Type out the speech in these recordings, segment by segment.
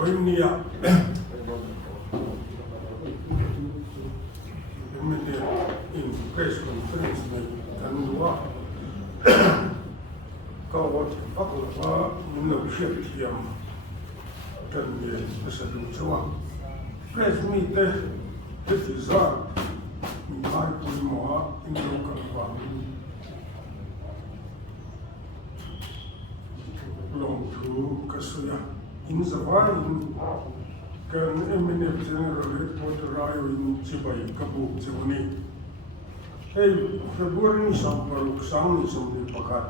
Boinia MNF in press conference Tanua Kawat Pakula no Shetiam can be a Saducha. Press me there, this is art. My Pulmoa in local family. Long to Kasuya. In the wine, can MNF generate water in Chibai, Kabu, Chivani. Hey, February Samparuk Sound is on the Pakat.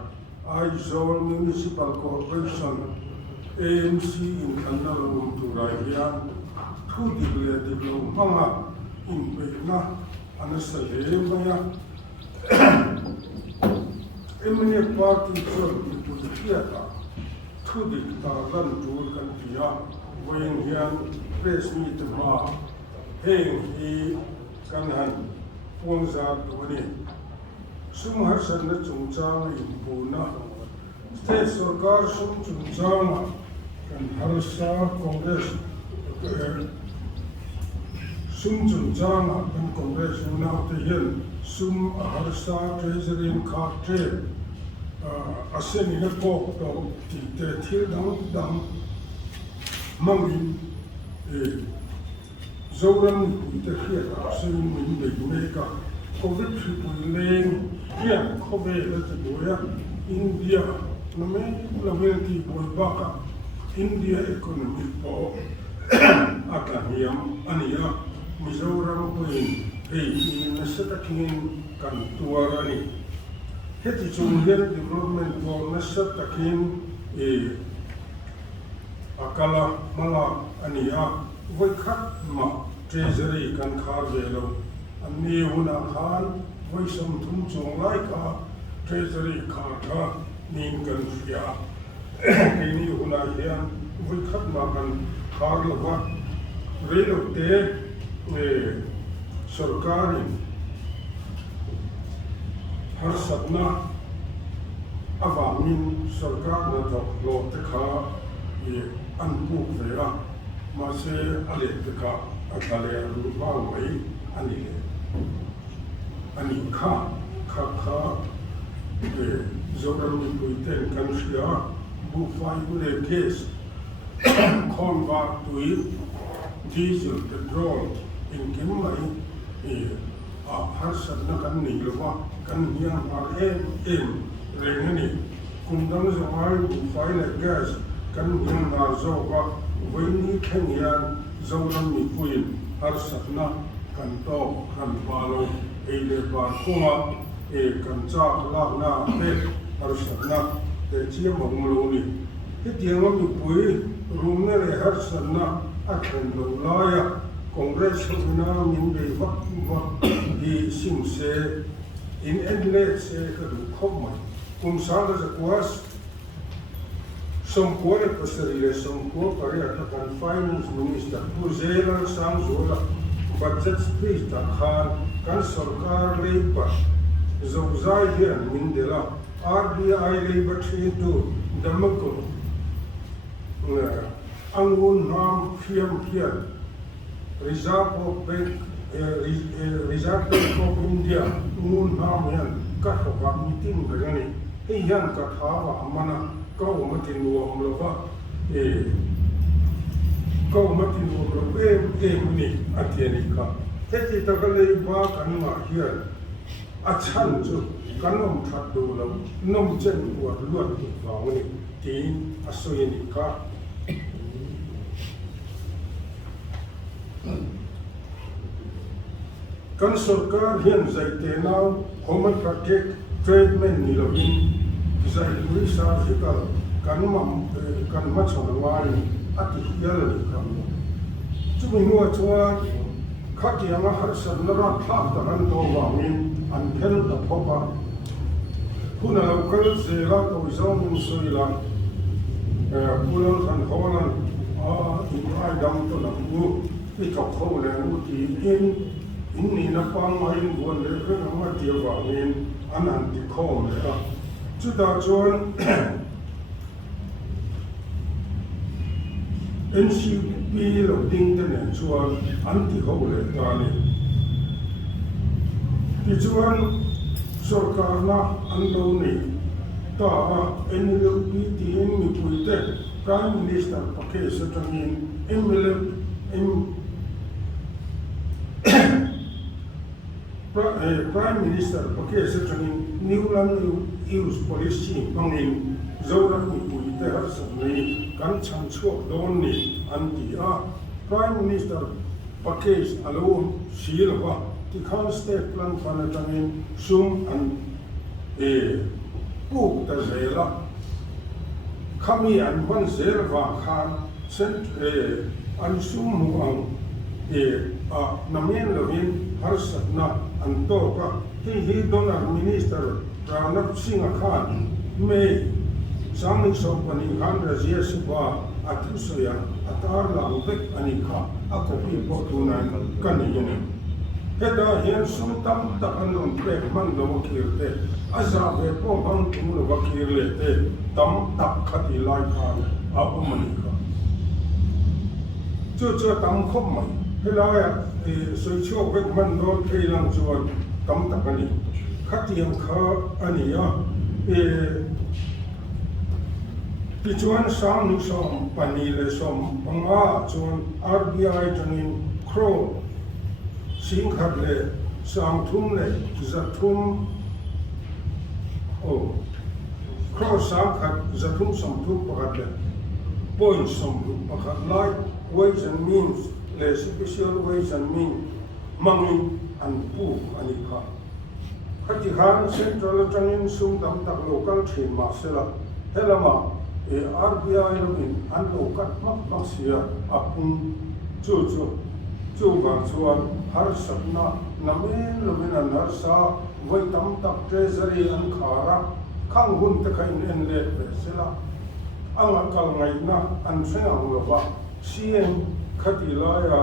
I saw Municipal Corporation, AMC in Kandarum to Raihan, two declared Mama in Bekna, and a Salemaya. MNF party turned into the theatre. Two thlan to Kantia, when young press me to Ma, Hang he Kanhan, Ponza to win. Some has a Chungchang in Puna. State sawrkar Sum Chungchang and Harsa Congress. Sum Chungchang and Congress now to Hill. Sum Harsa Treasury in Cartrade. Asen in a pop of the tear down Mangin Zoran with the theatre, saying in the Jamaica, COVID people laying here, Kobe, India, Lamenti, Boybaka, India economic power, Akamiam, Ania, Mizoram, in a Setakin, Kantuarani. Heti Chungian development for Nasat Takin Akala Mala Ania Vaikat Ma Treasury Kan Carvelo and Neuna Khan Vaisam Tumchong Laika Treasury Karta Nin Ganfia Kini Huna Hian Vaikat Ma Kan Karlova Relo Te Sarkarin Har Satna Avamin Sarkar na thawkho thekha Anpuk Vera Mase Aletka Akale Rupawai Anile Anika Kaka Zoran Puiten Kanshia Bufai Gule case Convert to it Diesel petrol in Kimai Har Satna Kan Nilwa Kan Hiam Har Rengani Kundang Zawai Bufai gas Kan Hiam Har Zoga Vaini Kenyan Zoran Mipuin Har Satna Kan To Kan Palo Eile Barkuma Kan Chak Lagna Har Satna Chia Mamuloni Hitianga Mipui Rumere Har Satna Akan Laya Congress na Minbe Vakuma Di Simse in Edlet Se Kadu Koma Kumsala Zakwas Some Kore Pasarile, some Kore Pariatakan Finance Minister, Puzela Samzola, Budget Speech Khan, Kan Sawrkar Labor, Zobzai here Mindela, RBI Labor Trade Damako, Angun Nam Fiam Pian, Reserve Bank of India, Moon Nam Yan, Kathoka meeting Gani, Yan Kathawa Amana. Kau matin luar melapa, kau matin luar melapa, ni atianika. Heti takalai ba kanwa here, achan tu kanom thadu lam, nom jen luar luar bawani, tin asoyanika. Kan sawrkar hian zaitena, homat kakek trade man nilawin. Zai puri sarjikal kan machawani ati yal kam chumi nuwa chuan khati anga har sanara thak ta ran to wamin an phel ta phopa kuna local zela to zong soila pulal khan holan in ai dam to na u ti thawkho le u ti in ni na pang mai bon le ka ma ti wamin anan ti khom le Chuda John NCP lo ding te ne chuan anti ho le ta ni ti chuan sarkar na an lo ni ta NLP ti in mi puite Prime Minister pakhe sa tangin Prime Minister pakhe sa tangin New Land Use Policy pangin zoram mi puite har sam nei kan chan chuak don ni an ti a Prime Minister pakhe alone silwa ti khan state plan phana tangin sum an pu ta zela khami an ban zel wa khan sent an sum muang namen lovin har satna an to ka hi donor minister Ranat Singh Khan me samling sompani khan razia siwa athusoya atar lang vek anika akopi potunan kaniyene heda hian sumtam takanun pe man lo kirte azabe po bang tumul wakirle te tam tak khati lai khan abumanika chu tam khop mai helaya soi chok vek man lo theilang chuan tam takani khatiam kha ania ti chuan sang nu som pani le som panga chuan RBI tangin kro sing khat le sang thum le zathum kro sang khat zathum som thum pakhat le point som pakhat lai ways and means le special ways and means mangin an pu ani kha khati khan central tangin sum dam tak local thin ma sela helama RBI login an local mak sia apun chu bang chuan har sapna namen lomin an har sa vai tam tak treasury an khara khang hun te khain en le pe sela anga kal ngai na an sengang lova CM khati la ya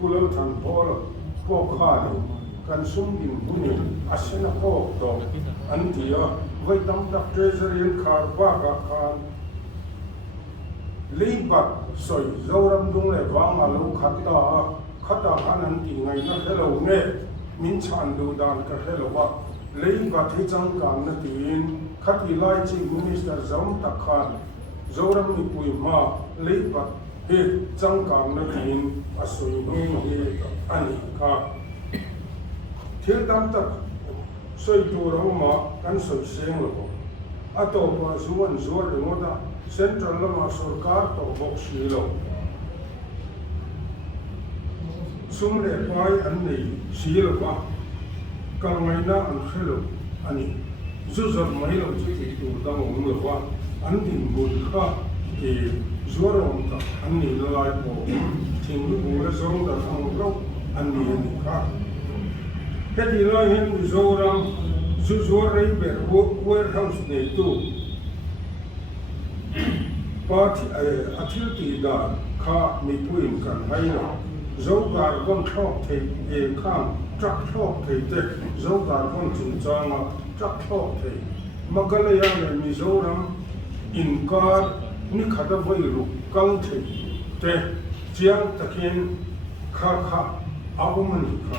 pulal than bol po khani kan sum din huni asena ko to an dia vai tam tak treasury an khar ba ka khan leibat soi zoram dung le wang alu khata hanan ti ngai na hello ne min chan du dan ka hello ba leibat hi chang kan na tin khati lai chi minister zam tak khan zoram ni pui ma leibat he chang kan na tin asoi ngai he ani ka thil dam tak soi tu ro ma kan soi seng lo ato pa zuan zuar ngoda Central lama sarkar to box lo sumle pai an nei silwa kalmaina an khelo ani zuzar mai lo chi tu da mo lo wa an din bul kha e zorom ta an ni lai po thing lu bu le zorom da ang lo an ni kha hedi lo hin zoram zuzor rei ber warehouse nei tu Party activity da kha mi puim kan haina zogar gon thok thei kham trak thok thei te zogar gon chin changa trak thok thei magalaya le mizoram inkar ni khada voi ru kal thei te chiang takin kha abumani kha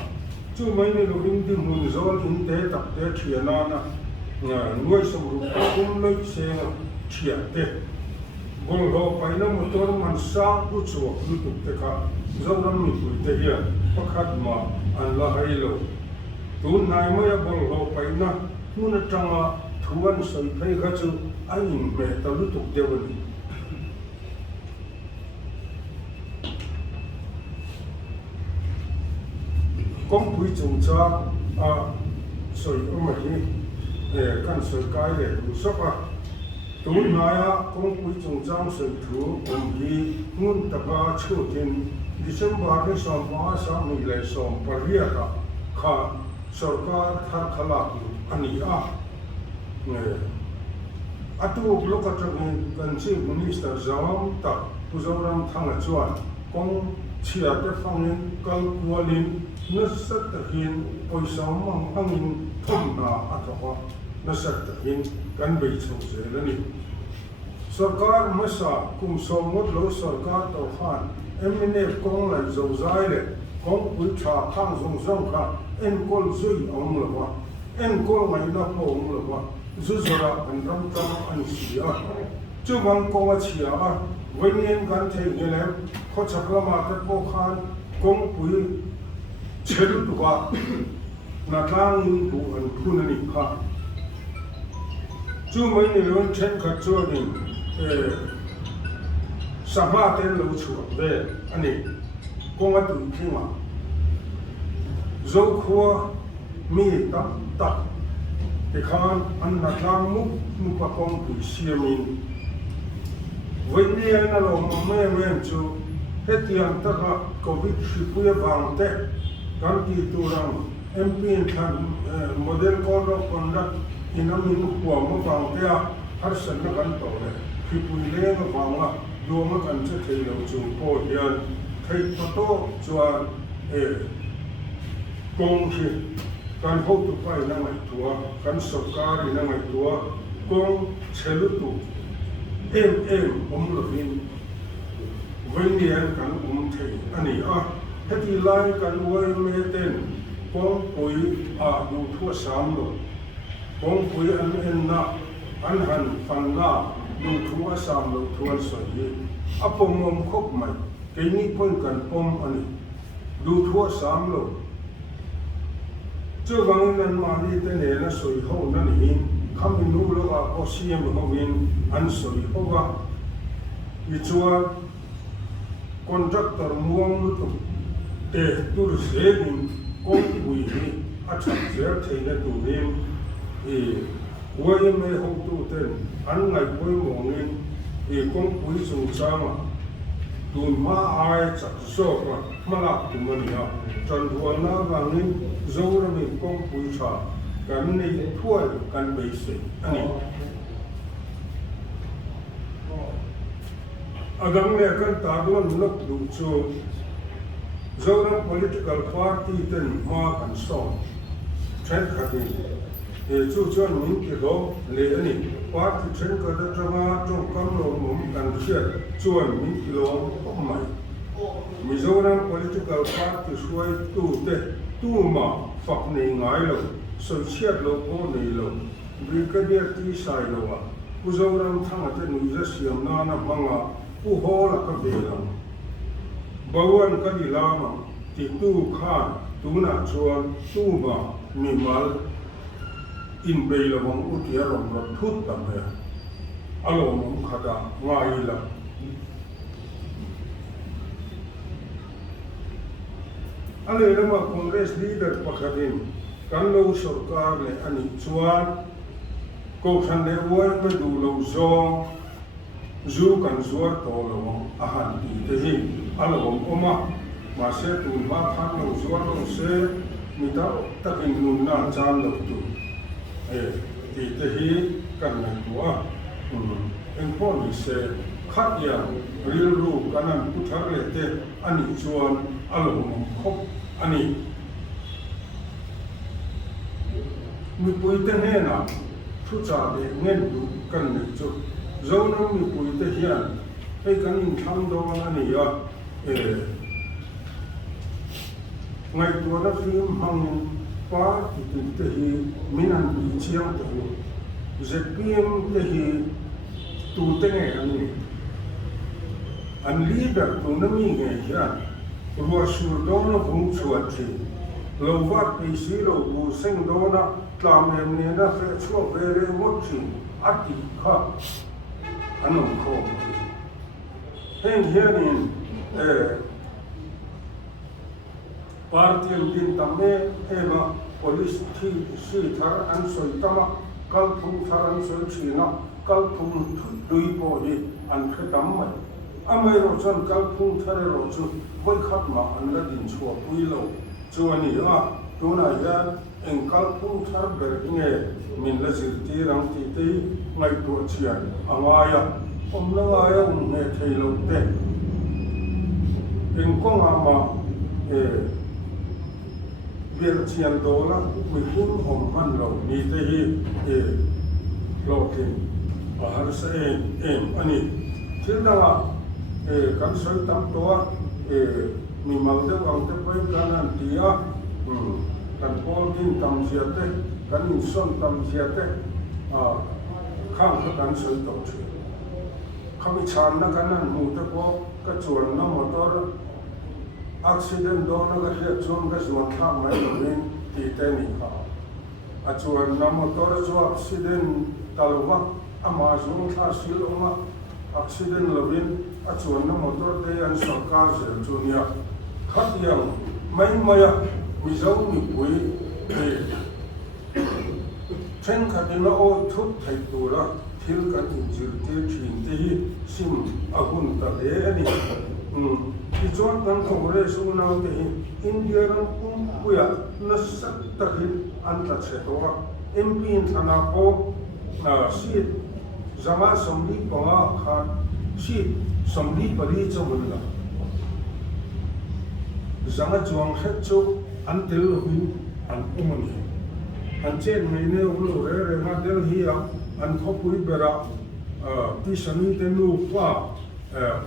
chu mai ne lovin di mun zol in te tak te thiana na nuai som ru kum loi se thia te bol ho paina motor man sa ku chu lu tu te kha zoram mi pu te ya pakhat ma an la hailo tu nai mo ya bol ho paina mun tanga thuan soi phai ga chu ai me ta lu tu te wani kong pui chung cha soi ma hi kan soi kai le lu so pa tu naya kong pui chung chang soi thu hi ngun ta ba chu tin December ni som ma sa mi le som paria kha sarkar thar khala ani a atu loka tangin kan chief minister zawam ta puzoram thanga chuan kong chia te phangin kal kualin nasat takin poisa mang angin thomna atwa nasat takin kan bei chung se lani sawrkar masa kum somot lo sawrkar to khan MNF kong lai zo zai le kong pui tha khang zong zong kha en kol zui om lo wa en kol mai na po om lo wa zu zora an ram ta an sia chu mang ko wa chia a wenien kan the ngele kho chakla ma ta po khan kong pui chelu tu wa na tlang bu an phun ni kha chu mai ni lon chen kha chu ni sama ten lo chu be ani kong a tu thima zo kho mi ta ta te khan an na tlang mu pa kong pu siamin wenien na lo me chu hetiang ta ka covid shipuya bang te kan ti tu rang MP kan model code of conduct inamin huwa mo bang te a har san na kan to le khipui le ma banga do ma kan che thei lo chu po hian thei to to chuan kong hi kan ho tu pai na mai tua kan sawrkar na mai tua kong chelu tu em om lo hin wenien kan thei ani a heti lai kan wai me ten kong pui a du thua sam lo kong pui an en na an han fan na du thua sam lo thuan soi hi apom mom khop mai ke ni pon kan pom ani du thua sam lo chu wang nan ma ni te ne na soi ho na ni kham nu lo a ko siam ho win an soi ho ga i chua contractor muang tu te tur selin kong pui hi a chak zer thei na tu nim wai me ho tu ten an ngai poi mongin kong pui chung chama tu ma ai chak so ka mala tu mania chan thua na wangin zo ra mi kong pui cha kan nei thuai kan bei se ani agam le kan ta don lok du chu zoran political party ten ma kan so chen khatin chu chuan min ki do le ani party chen ka da chama chong kam lo mum kan chiat chuan min ki lo pom mai mizoram political party suai tu te tu ma fak nei ngai lo so chiat lo ko nei lo brigadier ti sai lo wa uzoram thanga te nu za siam na na manga u ho la ka be la bawan ka di lama ti tu khan tu na chuan tu ma mi mal in be la wang u ti rom ro thut ta me alo mum khata ngai la ale lama congress leader pakhatin kan lo sawrkar le ani chuan ko khan le wai pe du lo zong zu kan zuar to lo a han ti te hi alo oma ma se tu ma khan lo zuar lo se mi ta takin nun na chan lo tu ti te hi kan na tua en po ni se khat ya ril ru kanan puthar le te ani chuan alo khop ani mi pui te hnena thu cha de ngen du kan nei chu zo no mi pui te hian ei kan in tham do ani ya ngai tu na phim hang pa ti te hi minan bi chiang te hu zpm te hi tu te nge ani an leader tu na mi nge hian ruwa sur do na vung chuan thi lo wat pi si lo bu seng do na tlam em ne na fe chuak ve re mot thi ati kha anom kho heng hianin partiam din tamme ema police thi si thar an soi tama kal thum thar an soi china kal thum lui po hi an khatam mai amai ro chan kal thum thar ro chu voi khat ma an la din chua pui lo chuani a tuna ya en kal thum thar ber nge min la zir ti rang ti te ngai tu chian angaya om na ngaya nge thei lo te en kong ama biar chian dola mi hum hom man lo ni te hi lo kin har sa ani thil na kan soi tam to mi mal de wang te pai kan an tia kan pol din tam sia te kan in son tam sia te khang kan soi to che khami chan na kan an mu te ko ka chuan na motor accident do na ka hia chuan ka zuan tha mai lovin ti te ni kha a chuan na motor chu accident talwa ama zung tha siloma accident lovin a chuan na motor te an sarkar zel chu nia khat yang mai maya mi zo mi pui chen khatina o thut thai tu la thil kan injir te thin te hi sim agun ta le ani ki chuan kan khore su na te hi india ran pum puya na sat ta hin an ta che to mp in thana ko si zama somli panga kha si somli pali chamun la zanga chuang khat chu an tel hui an umani an chen mai ne ulo re ma del hi an khopui bera ti sani te lu pa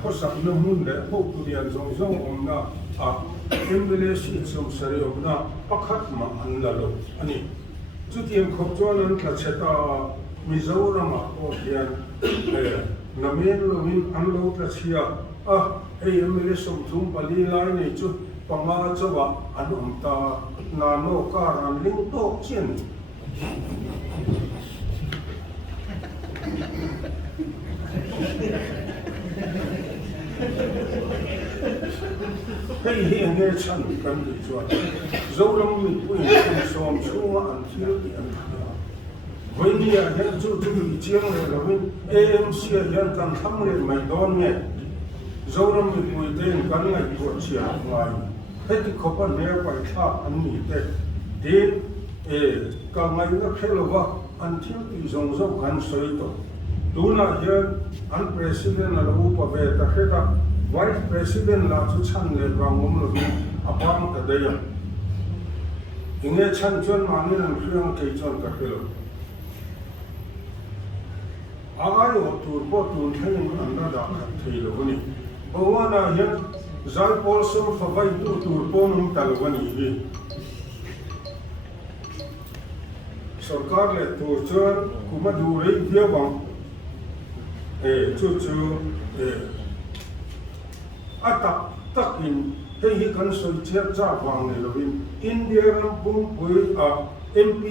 khosak na mun le ho tu rian zong zong om na embele si chum sari om na pakhat ma an la lo ani chu tiam khop chuan an tla cheta Mizoram o hian na men lo min an lo tla chia embele som thum pali lai nei chu panga chawa an ta na no ka ran ling to chen hei nge chan kan ti chuan zolam mi pui kan som chunga an thil ti an voinia hian chu mi chiang le lovin amc hian kan tham le mai don nge zolam mi pui ten kan ngai ko chia ngai heti khopa ne pai tha an ni te din ka ngai na khelova an thil ti zong zong kan soi to tuna hian an president la upa ve ta kheta vice president la chu chan le rangom lo apam ta de ya inge chan chon mani an khriang ke chon ka khelo agai o tur po tur thein an da da khat thei lo ni bawana hian zal pol som phawai tu tur po num talwani hi sarkar le tur chon kuma du rei dia bang chu atak takin hei hi kan soi chiat cha wang le lovin india ram pum pui mp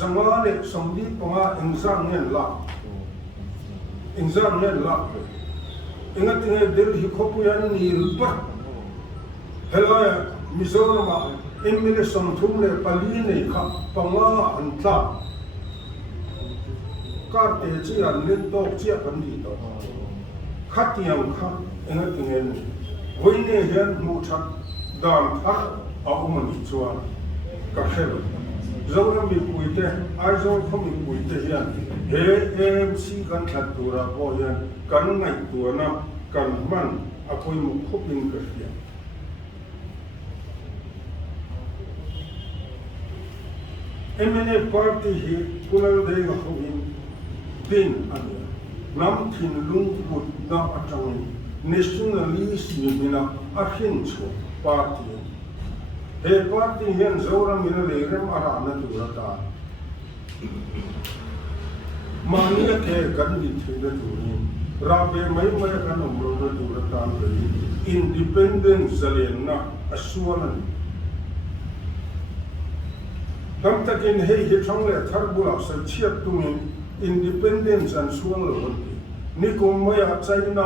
zanga le somdi panga engzang ngen la inga tinge del hi khopu yan ni rupa helaya mizorama emile somthum le pali nei kha panga antla ka te chi an len to chi kan di to khatiam kha inga tinge voine hian mu tha dam tha aumani chuan ka khelo zoram mi puite ai zo khomi puite hian he amc kan that tura po hian kan ngai tuana kan man akoi mu khopin ka hian MNF party hi kulal dei ga khowin din ani nam thin lung put na atang nationalist ni mina akhin chu party he party hian zoram mina le rem ara na tura ta mania ke kan di thina turin rabe mai mai kan umro na tura ta independence zalena aswanan tam takin hei hi thang le thar bula sa chiat tumin independence an sual lo ni kum mai a china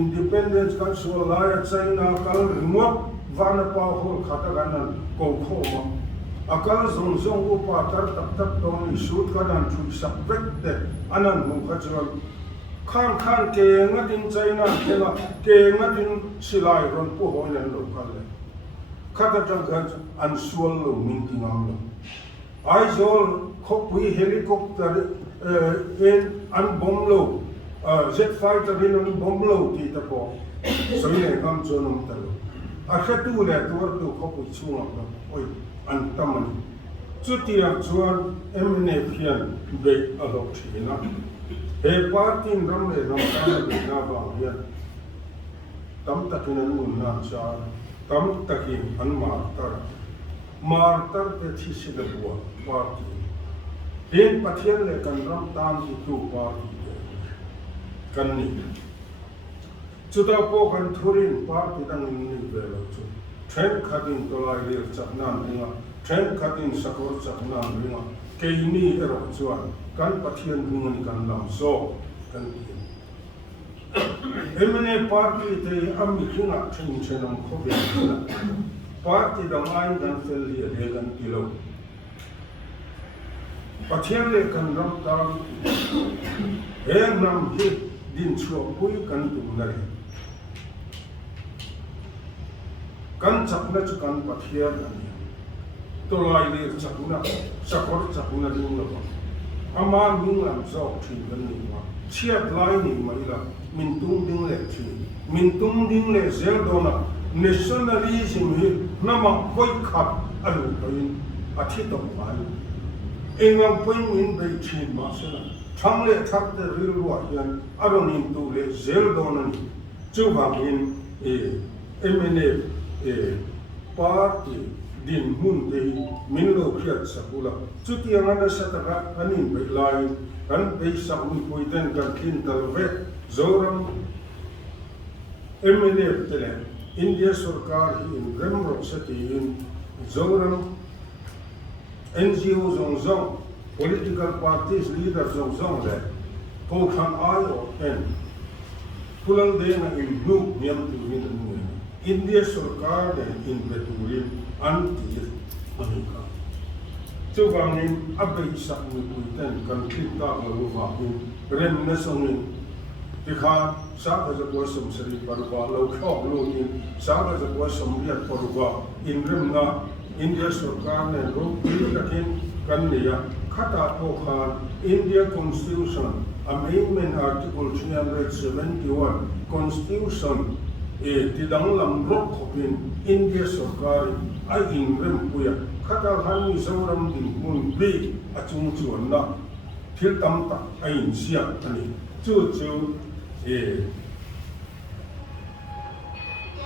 independence kan sual la ya china kal remote vana pa hol khata ganan ko khoma akal zong zong u pa tar tak tak tong ni shoot kanan thu subject de anan mu khachal khan ke ngatin china khela ke ngatin silai ron pu hoinan lo khale khata tang an sual lo min tingam lo Aizol khopui helicopter an bomlo jet fighter in an bomlo ti ta ko so ne kam chonum ta lo a khatu le tur tu khopui chunga oi an tamani จุดที่เราชวน MNF เพียงเบิกอารมณ์ที่นั่นเฮปาร์ตินรำเลยรำการเบิกหน้าบางเพียงตั้มตะกินนุ่นนาชาตั้มตะกินอันมาร์ตร์เตที่สิบบัวปาร์ติเห็นปัจเจียนเลยกันรำตามที่ถูกปาร์ติกันนี่จุดเอาพวกกันทุรินปาร์ติดังนี้เวลาจุดเทรนขัดินตัวลายเรียกจากนั้นเองเทรนขัดินสกุลจากนั้นเองเกยนี่เอรจวนกันปัจเจียนเงินกันลำโซ่กันMNF ปาร์ติเตยอามิคิงะเชนเชนมขบเบียนปาร์ติดังไอ้กันเฟลเลียเรียกันกิโลปัจเจียนเลยกันรำตามเอ็นนำฮิดินชัวปุยกันตุนเลยกันจับนัดกันปัจเจียนนี่ตัวลายเรียกจับนัดสักวันจับนัดดิ้งละบ้างอามาดิ้งลำโซ่ทิ้งกันนี่ว่าเชียบลายนี่มาอีละมินตุ้งดิ้งเล่ทิ้งมินตุ้งดิ้งเล่เซลโดนะnationalism hi nama koi khat alu pain athi to mai engam pain min bei chin ma sena thamle thak de ril wa yan aronin tu le zel donan chu bang in MNF party din mun de min lo khiat sakula chu ti angana sataka anin bei lai kan bei sakun poiten kan thin talve zoram MNF tele India Sarkar in Remro City in Zoram NGO Zong political parties leaders Zong there Pokhan I or N Pulang Dena in Blue Niam to win India Sarkar in Beturin anti America Tubangin Abbey Sakmi Puiten kan Kita Laluvahin Rem Nesongin Dikha Saka za kuasam sari paruwa Lalthlengliana loin Saka za kuasam liat paruwa in Remna India Sarkar ne roki takin kanniya khata pokhan India Constitution Amendment Article 371 Constitution tidang lam rok khopin India Sarkar ai in Rem puya khata hani zoram din mun bi achung chuan na thil tam ta ai sia ani chu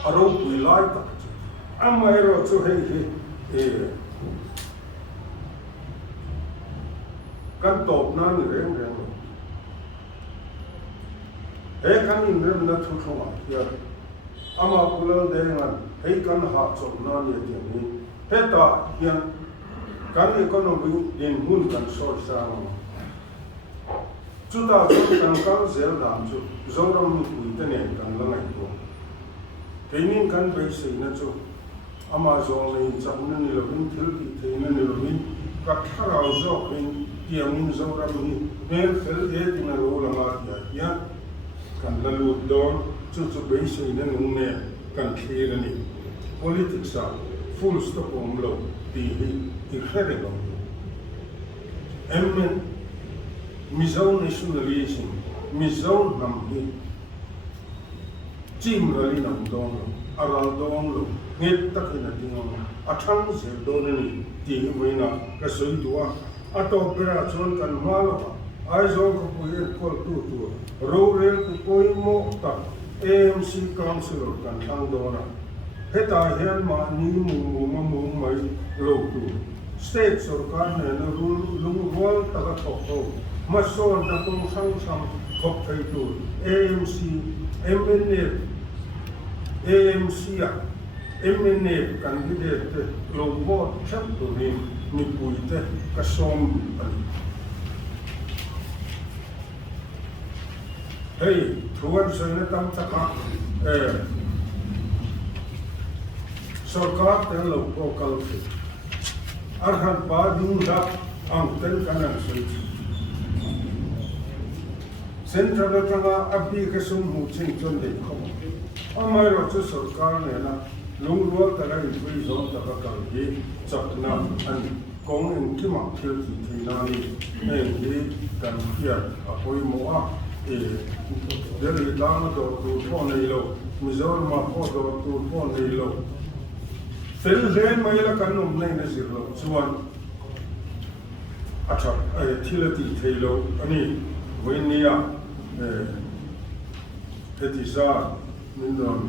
arau pui lai tak amai ro chu hei kan top na ni reng kan in rem na thu thonga ya ama kulal de ngan hei kan ha chop na ni ti ni ta hian kan economy din hun kan sor sa Chuta kan kan zel dam chu zoram ni internet kan langai to keinin kan be sei na chu amazon nei chamna ni lovin thil ki theina ni lovin ka tharau zo kin tiamin zoram ni mel fel e dina ro langa ya kan lalu don chu be sei na nung ne kan thira ni politics a full stop om lo ti incredible Mizau nationalism, Mizau namhi, Jim rali nam dong, aral dong lo, ngit takina tingong, atang se donani, ti wina kasoi dua, ato pera chon kan malo, ai zong ko puyen kol tu, rorel ku koi mo ta, AMC councilor kan thang dona, heta hian ma ni mu mai lo tu, state sarkar ne na lung wal ta thawkho Mason na kung sang kop kay to AMC, MNF, MNF candidate lobo chap to rin ni puite kasom hey tuwan sa na tam taka sarkar ten lobo kalfi arhan pa dung lap ang ten kanan sa Central Tanga Abdi Kasum Hu Ching Chun De Kom. Amai Ro Chu Sarkar ne na lung rual tara in pui zon ta ka kal hi chapna an kong in kima thil ti thina ni en hi kan khia apoi mo a deri dang do tu pho nei lo mizor ma pho do tu pho nei lo fel ren mai la kan nom nei na zir lo chuan อาชับที่ละที่เทโลอันนี้เวนียเอติซานินดอน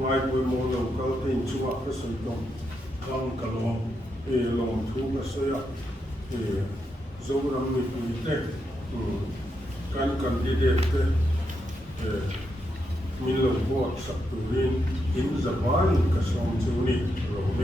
ง่ายปุยโมโลกัลตินชัวก็สวยตรงกังกะลองลองทุกก็สวยโซรัมมีปุยเตกันดีเดตมิลล์บอดสับตุรินอินซาบารินก็สองเจ้านี่โรเม